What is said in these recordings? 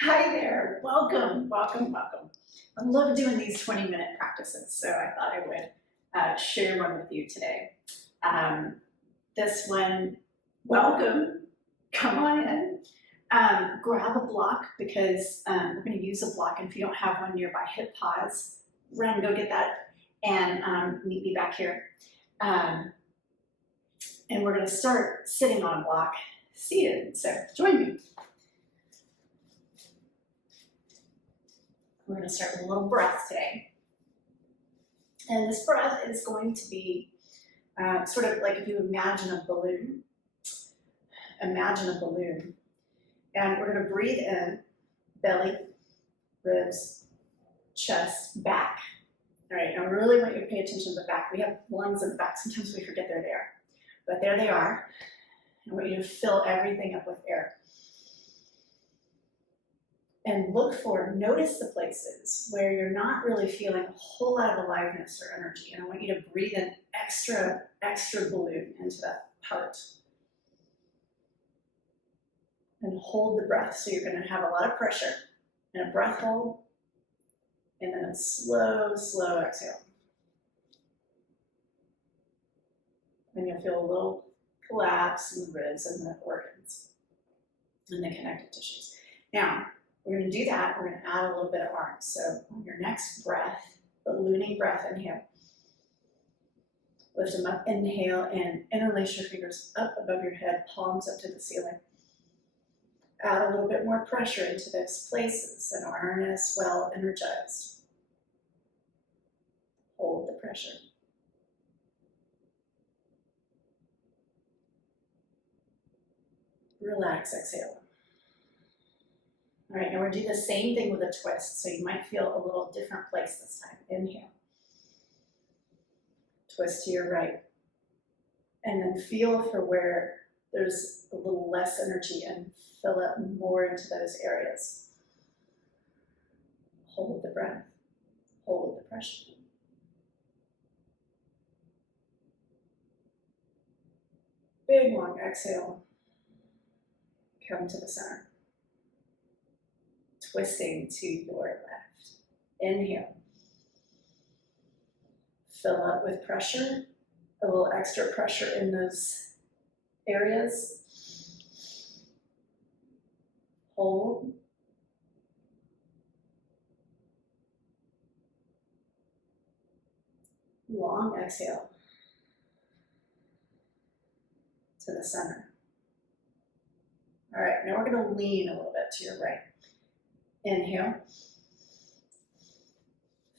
Hi there, welcome, welcome, welcome. I love doing these 20-minute practices, so I thought I would share one with you today. This one, welcome, come on in. Grab a block because we're going to use a block, and if you don't have one nearby, hit pause, run, go get that, and meet me back here. And we're going to start sitting on a block, seated, so join me. We're going to start with a little breath today. And this breath is going to be sort of like if you imagine a balloon. Imagine a balloon. And we're going to breathe in, belly, ribs, chest, back. All right, I really want you to pay attention to the back. We have lungs in the back. Sometimes we forget they're there. But there they are. I want you to fill everything up with air. And notice the places where you're not really feeling a whole lot of aliveness or energy. And I want you to breathe in extra balloon into that part. And hold the breath. So you're going to have a lot of pressure. And a breath hold. And then a slow exhale. And you'll feel a little collapse in the ribs and the organs and the connective tissues. Now, we're going to do that. We're going to add a little bit of arms. So on your next breath, ballooning breath, inhale. Lift them up, inhale, and interlace your fingers up above your head, palms up to the ceiling. Add a little bit more pressure into those places and awareness, well energized. Hold the pressure. Relax, exhale. All right, now we're going to do the same thing with a twist, so you might feel a little different place this time. Inhale. Twist to your right. And then feel for where there's a little less energy and fill up more into those areas. Hold the breath. Hold the pressure. Big long exhale. Come to the center. Twisting to your left. Inhale. Fill up with pressure, a little extra pressure in those areas. Hold. Long exhale to the center. All right, now we're going to lean a little bit to your right. Inhale.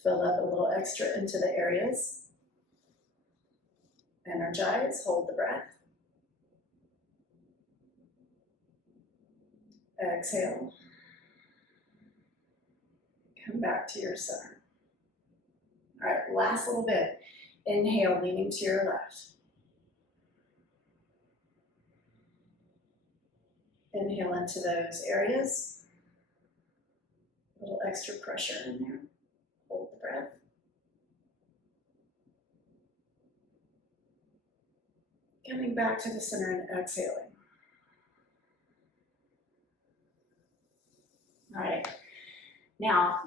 Fill up a little extra into the areas. Energize, hold the breath. Exhale. Come back to your center. All right, last little bit. Inhale, leaning to your left. Inhale into those areas. A little extra pressure in there. Hold the breath. Coming back to the center and exhaling. All right. Now,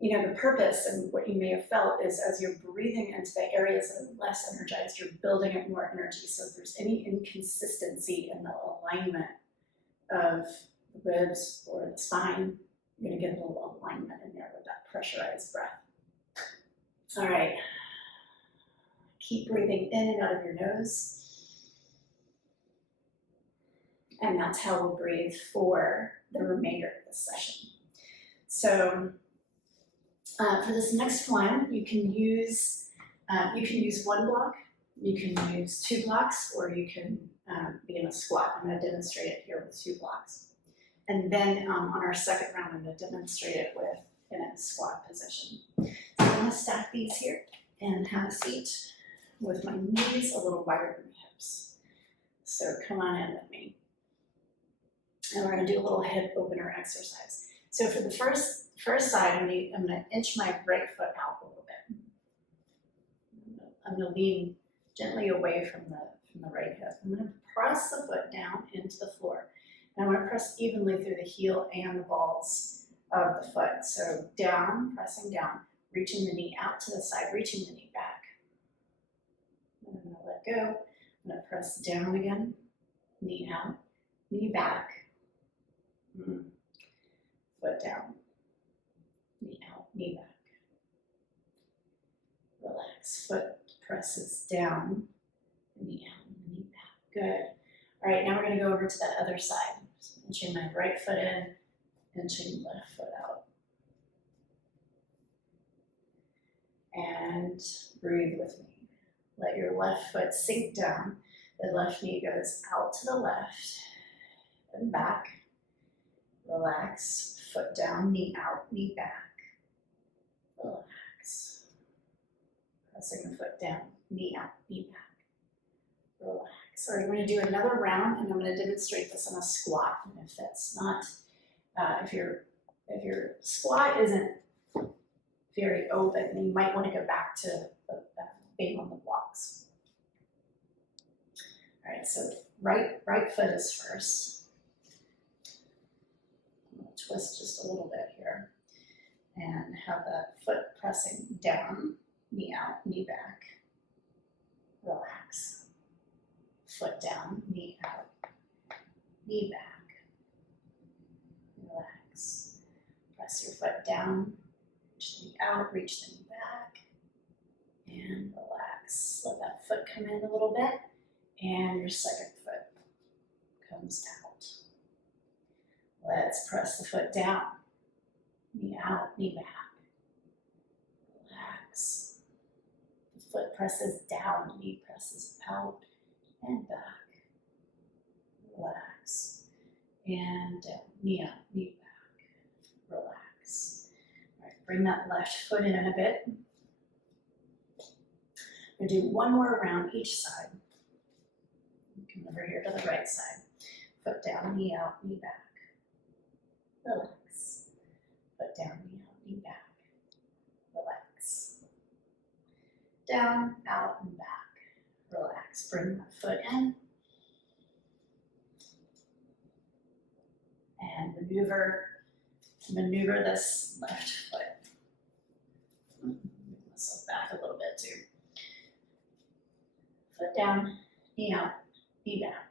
the purpose and what you may have felt is as you're breathing into the areas that are less energized, you're building up more energy. So if there's any inconsistency in the alignment of the ribs or the spine, you're going to get a little alignment in there with that pressurized breath. All right. Keep breathing in and out of your nose. And that's how we'll breathe for the remainder of this session. So for this next one, you can use one block, you can use 2 blocks, or you can be in a squat. I'm going to demonstrate it here with 2 blocks. And then on our second round, I'm going to demonstrate it in a squat position. So I'm going to stack these here and have a seat with my knees a little wider than my hips. So come on in with me. And we're going to do a little hip opener exercise. So for the first side, I'm going to inch my right foot out a little bit. I'm going to lean gently away from the right hip. I'm going to press the foot down into the floor. And I want to press evenly through the heel and the balls of the foot. So down, pressing down, reaching the knee out to the side, reaching the knee back. And I'm going to let go. I'm going to press down again, knee out, knee back, foot down, knee out, knee back. Relax, foot presses down, knee out, knee back. Good. All right, now we're going to go over to that other side. So inching my right foot in, inching left foot out. And breathe with me. Let your left foot sink down. The left knee goes out to the left and back. Relax, foot down, knee out, knee back. Relax. Pressing the foot down, knee out, knee back. Relax. All right, we're going to do another round, and I'm going to demonstrate this in a squat. And if that's not, if your squat isn't very open, then you might want to go back to being on the blocks. All right, so right foot is first. I'm going to twist just a little bit here and have that foot pressing down, knee out, knee back. Relax. Foot down, knee out, knee back. Relax. Press your foot down, reach the knee out, reach the knee back, and relax. Let that foot come in a little bit, and your second foot comes out. Let's press the foot down, knee out, knee back. Relax. The foot presses down, knee presses out and back. Relax. And down, knee up, knee back. Relax. All right, bring that left foot in a bit. We're going to do one more round each side. Come over here to the right side. Foot down, knee out, knee back. Relax. Foot down, knee out, knee back. Relax. Down, out, and back. Relax. Bring that foot in. And maneuver this left foot. Move myself back a little bit too. Foot down, knee out, knee back.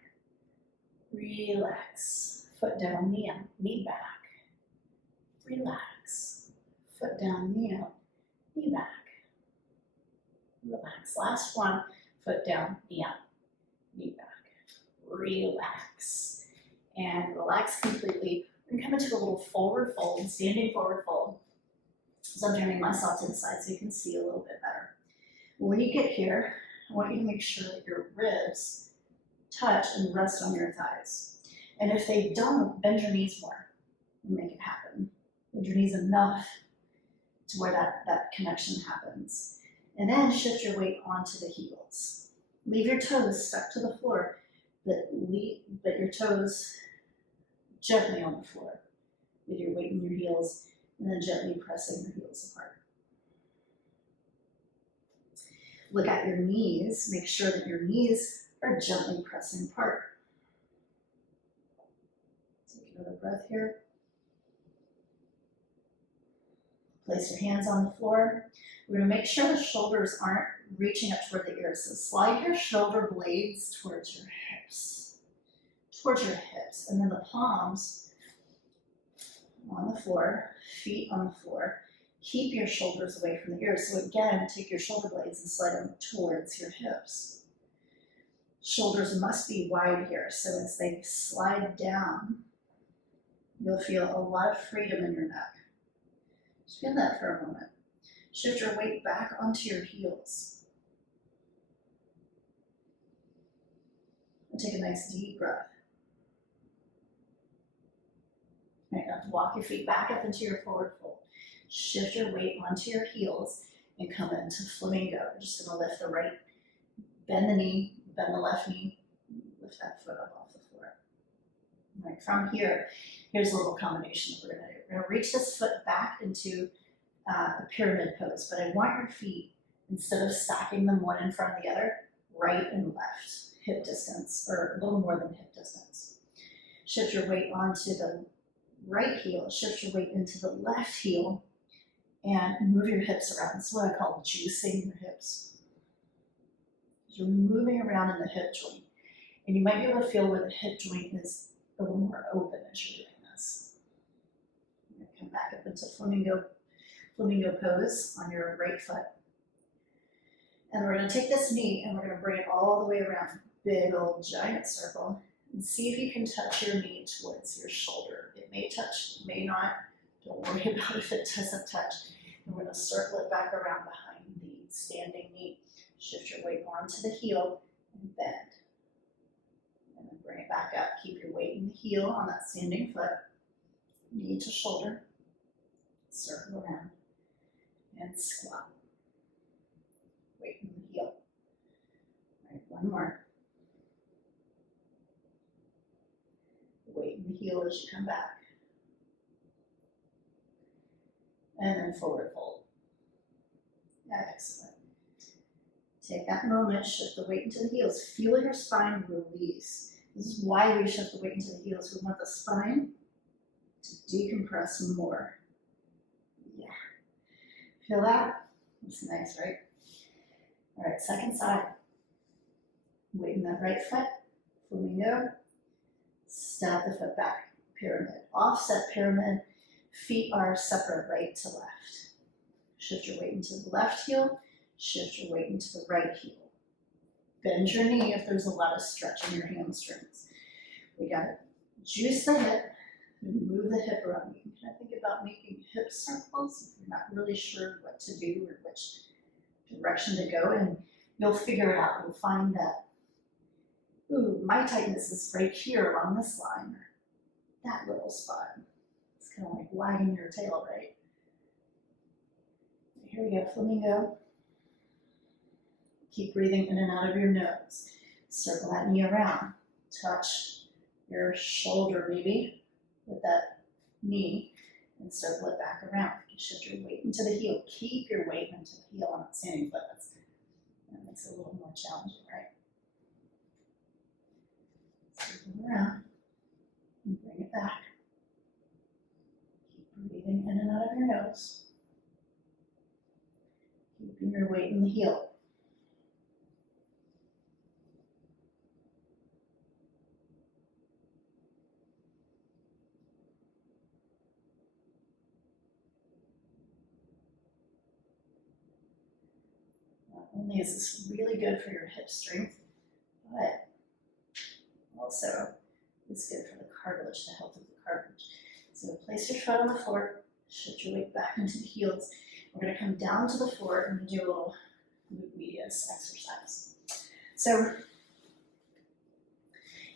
Relax. Foot down, knee out, knee back. Relax. Foot down, knee out, knee back. Relax. Last one. Foot down, knee out, knee back. Relax. And relax completely. We're going to come into a little forward fold, standing forward fold. So I'm turning myself to the side so you can see a little bit better. When you get here, I want you to make sure that your ribs touch and rest on your thighs. And if they don't, bend your knees more and make it happen. Bend your knees enough to where that connection happens. And then shift your weight onto the heels. Leave your toes stuck to the floor, but your toes gently on the floor with your weight in your heels, and then gently pressing your heels apart. Look at your knees. Make sure that your knees are gently pressing apart. Take another breath here. Place your hands on the floor. We're going to make sure the shoulders aren't reaching up toward the ears. So slide your shoulder blades towards your hips. And then the palms on the floor, feet on the floor. Keep your shoulders away from the ears. So again, take your shoulder blades and slide them towards your hips. Shoulders must be wide here. So as they slide down, you'll feel a lot of freedom in your neck. Just feel that for a moment. Shift your weight back onto your heels. And take a nice deep breath. All right, now walk your feet back up into your forward fold. Shift your weight onto your heels and come into flamingo. We're just going to lift the right, bend the knee, bend the left knee, lift that foot up off the floor. All right, from here, here's a little combination that we're going to do. We're going to reach this foot back into a pyramid pose, but I want your feet, instead of stacking them one in front of the other, right and left, hip distance, or a little more than hip distance. shift your weight onto the right heel, shift your weight into the left heel, and move your hips around. This is what I call juicing your hips. You're moving around in the hip joint. And you might be able to feel where the hip joint is a little more open as you're doing this. You're gonna come back up into flamingo pose on your right foot. And we're gonna take this knee and we're gonna bring it all the way around, big old giant circle, and see if you can touch your knee towards your shoulder. It may touch, it may not. Don't worry about if it doesn't touch. And we're gonna circle it back around behind the standing knee. Shift your weight onto the heel and bend. And then bring it back up. Keep your weight in the heel on that standing foot. Knee to shoulder. Circle around. And squat. Weight in the heel. All right, one more. Weight in the heel as you come back. And then forward fold. Excellent. Take that moment, shift the weight into the heels. Feel your spine release. This is why we shift the weight into the heels. We want the spine to decompress more. Yeah. Feel that? That's nice, right? All right, second side. Weight in that right foot. Flamingo. Step the foot back. Pyramid. Offset pyramid. Feet are separate right to left. Shift your weight into the left heel. Shift your weight into the right heel. Bend your knee if there's a lot of stretch in your hamstrings. We gotta juice the hip and move the hip around. You can kind of think about making hip circles if you're not really sure what to do or which direction to go, and you'll figure it out. You'll find that, ooh, my tightness is right here along this line, or that little spot. It's kind of like wagging your tail, right? Here we go, flamingo. Keep breathing in and out of your nose. Circle that knee around. Touch your shoulder maybe with that knee and circle it back around. You shift your weight into the heel. Keep your weight into the heel on that standing foot. That makes it a little more challenging, right? Circle around and bring it back. Keep breathing in and out of your nose. Keeping your weight in the heel. Not only is this really good for your hip strength, but also it's good for the cartilage, the health of the cartilage. So place your foot on the floor, shift your weight back into the heels. We're going to come down to the floor and do a little glute medius exercise. So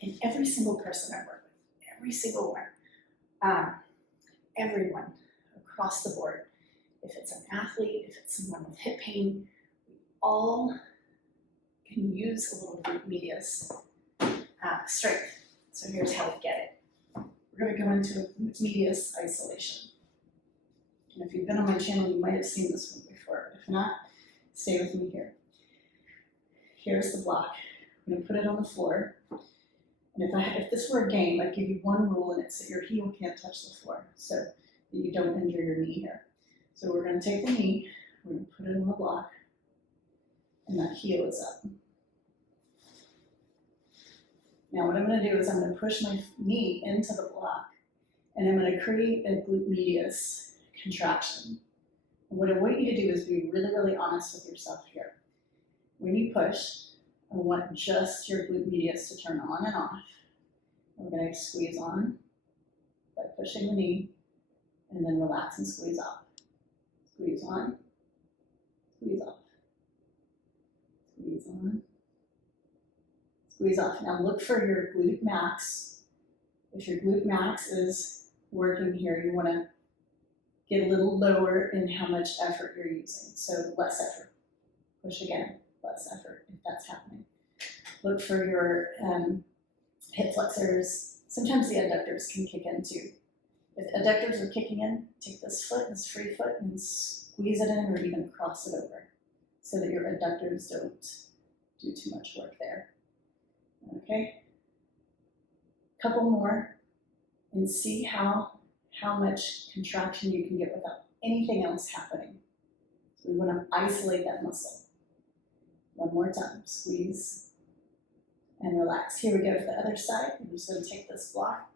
in every single person I work with, every single one, everyone across the board, if it's an athlete, if it's someone with hip pain, we all can use a little glute medius strength. So here's how we get it. We're going to go into a glute medius isolation. And if you've been on my channel, you might have seen this one before, but if not, stay with me here. Here's the block. I'm going to put it on the floor. And if this were a game, I'd give you one rule, and it's that your heel can't touch the floor, so that you don't injure your knee here. So we're going to take the knee, we're going to put it on the block, and that heel is up. Now what I'm going to do is I'm going to push my knee into the block, and I'm going to create a glute medius contraction. And what I want you to do is be really, really honest with yourself here. When you push, I want just your glute medius to turn on and off. And we're going to squeeze on by pushing the knee, and then relax and squeeze off. Squeeze on, squeeze off. Squeeze on, squeeze off. Now look for your glute max. If your glute max is working here, you want to get a little lower in how much effort you're using. So less effort. Push again, less effort if that's happening. Look for your hip flexors. Sometimes the adductors can kick in too. If adductors are kicking in, take this foot, this free foot, and squeeze it in or even cross it over so that your adductors don't do too much work there. Okay? Couple more. and see how much contraction you can get without anything else happening. So we want to isolate that muscle. One more time, squeeze and relax. Here we go to the other side. I'm just going to take this block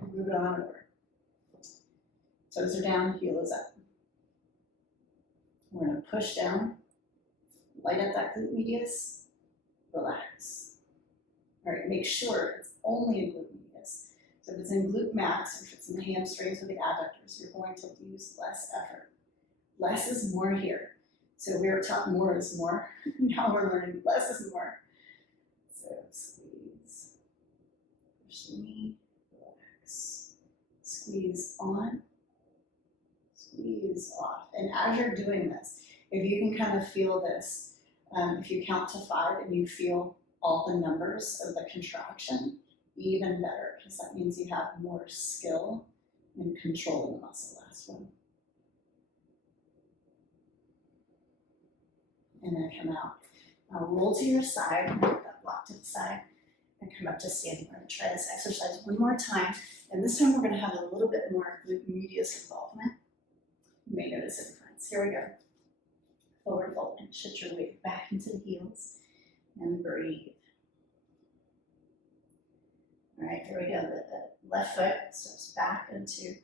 and move it on over. Toes are down, heel is up. We're going to push down, light up that glute medius, relax. All right, make sure it's only in glute medius. So if it's in glute max, if it's in the hamstrings or the adductors, you're going to use less effort. Less is more here. So we were taught more is more. Now we're learning less is more. So squeeze, push the knee, relax. Squeeze on, squeeze off. And as you're doing this, if you can kind of feel this, if you count to 5 and you feel all the numbers of the contraction, even better, because that means you have more skill in controlling the muscle. Last one. And then come out. Now roll to your side, put that block to the side, and come up to standing. We're going to try this exercise one more time, and this time we're going to have a little bit more glute medius involvement. You may notice a difference. Here we go. Forward fold and shift your weight back into the heels and breathe. All right, here we go. The left foot steps back into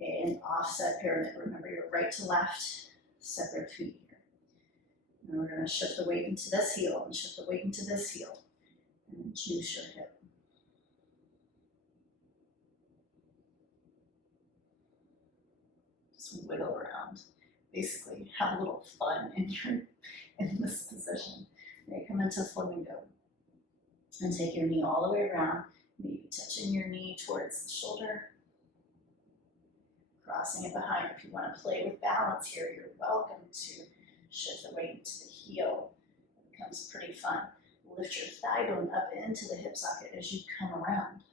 an offset pyramid. Remember your right to left, separate feet here. And we're going to shift the weight into this heel and shift the weight into this heel and juice your hip. Just wiggle around. Basically, have a little fun in this position. Okay, come into flamingo and take your knee all the way around, maybe touching your knee towards the shoulder, crossing it behind. If you want to play with balance here, you're welcome to shift the weight to the heel. It becomes pretty fun. Lift your thigh bone up into the hip socket as you come around.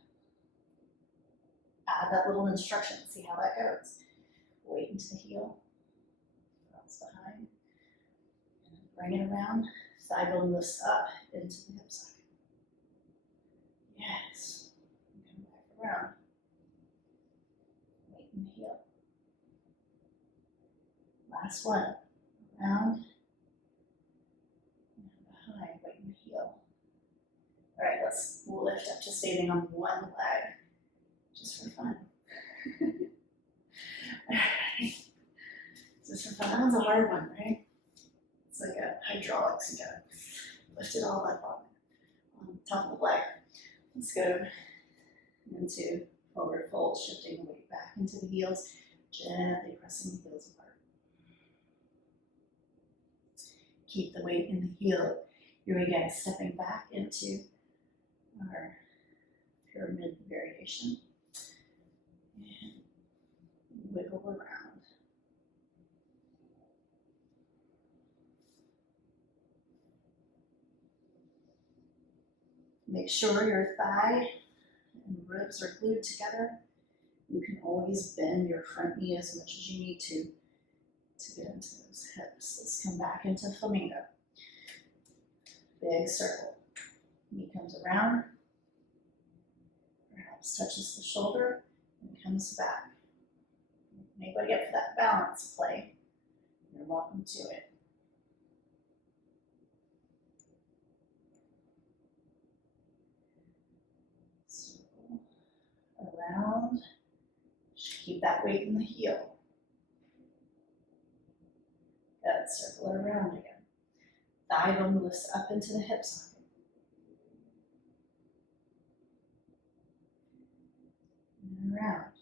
Add that little instruction, see how that goes. Weight into the heel. Behind, and bring it around, thigh bone lifts up into the hip socket. Yes, and come back around, weight in the heel. Last one, around, and behind, weight in the heel. All right, let's lift up to standing on one leg, just for fun. All right. Just for fun. That one's a hard one, right? It's like a hydraulics. You gotta lift it all up on top of the leg. Let's go into forward fold, shifting the weight back into the heels, gently pressing the heels apart. Keep the weight in the heel. Here we go, stepping back into our pyramid variation. And wiggle around. Make sure your thigh and ribs are glued together. You can always bend your front knee as much as you need to get into those hips. Let's come back into flamingo. Big circle. Knee comes around, perhaps touches the shoulder, and comes back. Anybody up for that balance play? You're welcome to it. Around, just keep that weight in the heel. Good, circle it around again. Thigh bone lifts up into the hip socket. And around.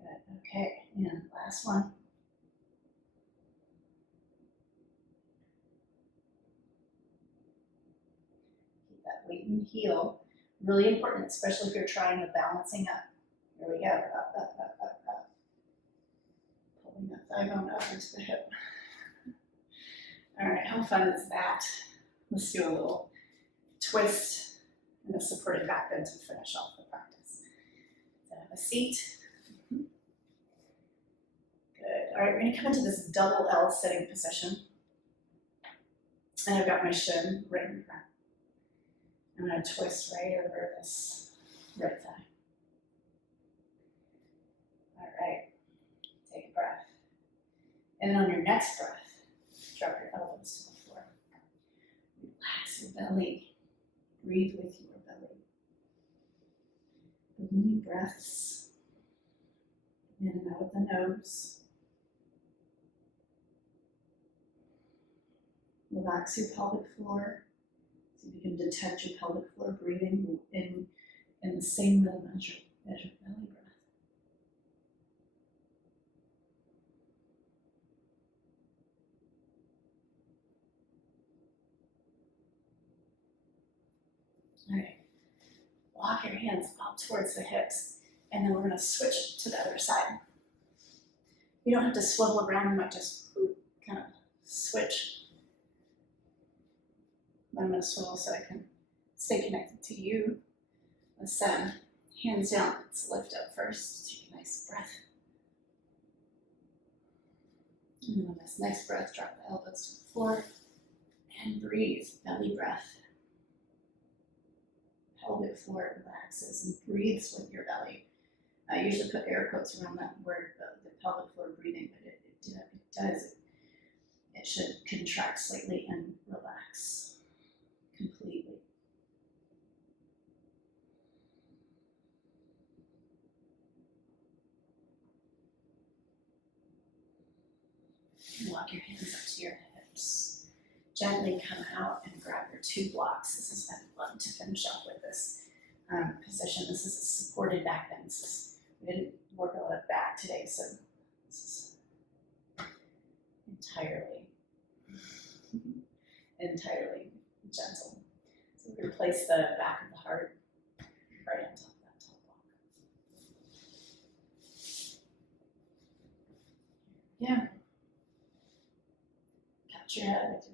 Good, okay, and last one. Weight in the heel, really important, especially if you're trying the balancing up. Here we go, up, up, up, up, up. Pulling that thigh bone up into the hip. All right, how fun is that? Let's do a little twist and a supported back bend to finish off the practice. So have a seat. Good. All right, we're going to come into this double L sitting position. And I've got my shin right in front. I'm going to twist right over this right thigh. All right, take a breath. And then on your next breath, drop your elbows to the floor. Relax your belly. Breathe with your belly. The many breaths in and out of the nose. Relax your pelvic floor. So you can detect your pelvic floor breathing in the same rhythm as your belly breath. All right, walk your hands up towards the hips, and then we're going to switch to the other side. You don't have to swivel around, you might just kind of switch. I'm going to swivel so I can stay connected to you. Let's hands down. Let's lift up first. Take a nice breath. And then on this next breath, drop the elbows to the floor and breathe. Belly breath. Pelvic floor relaxes and breathes with your belly. I usually put air quotes around that word, the pelvic floor breathing, but it does. It should contract slightly and relax completely. Walk your hands up to your hips. Gently come out and grab your two blocks. This is I'd love to finish up with this position. This is a supported back bend. We didn't work a lot of back today, so this is entirely gentle. So we're going to place the back of the heart right on top of that top block. Yeah. Catch your head with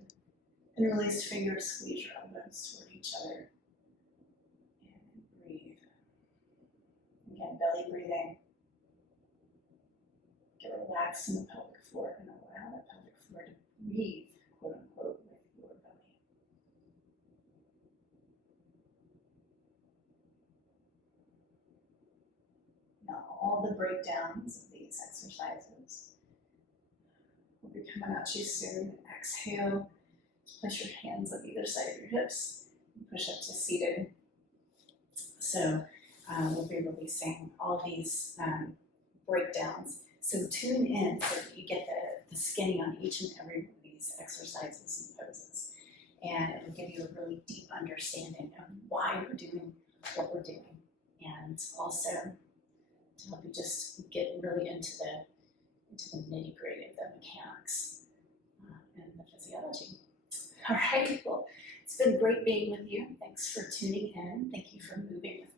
your interlaced fingers, squeeze your elbows toward each other. And breathe. Again, belly breathing. Get relaxed in the pelvic floor and allow the pelvic floor to breathe, quote unquote, with your belly. Now, all the breakdowns of these exercises will be coming at you soon. Exhale. Place your hands on either side of your hips and push up to seated. So we'll be releasing all these breakdowns. So tune in so that you get the skinny on each and every one of these exercises and poses. And it'll give you a really deep understanding of why we're doing what we're doing. And also to help you just get really into the nitty-gritty of the mechanics and the physiology. All right, well, it's been great being with you. Thanks for tuning in. Thank you for moving with me.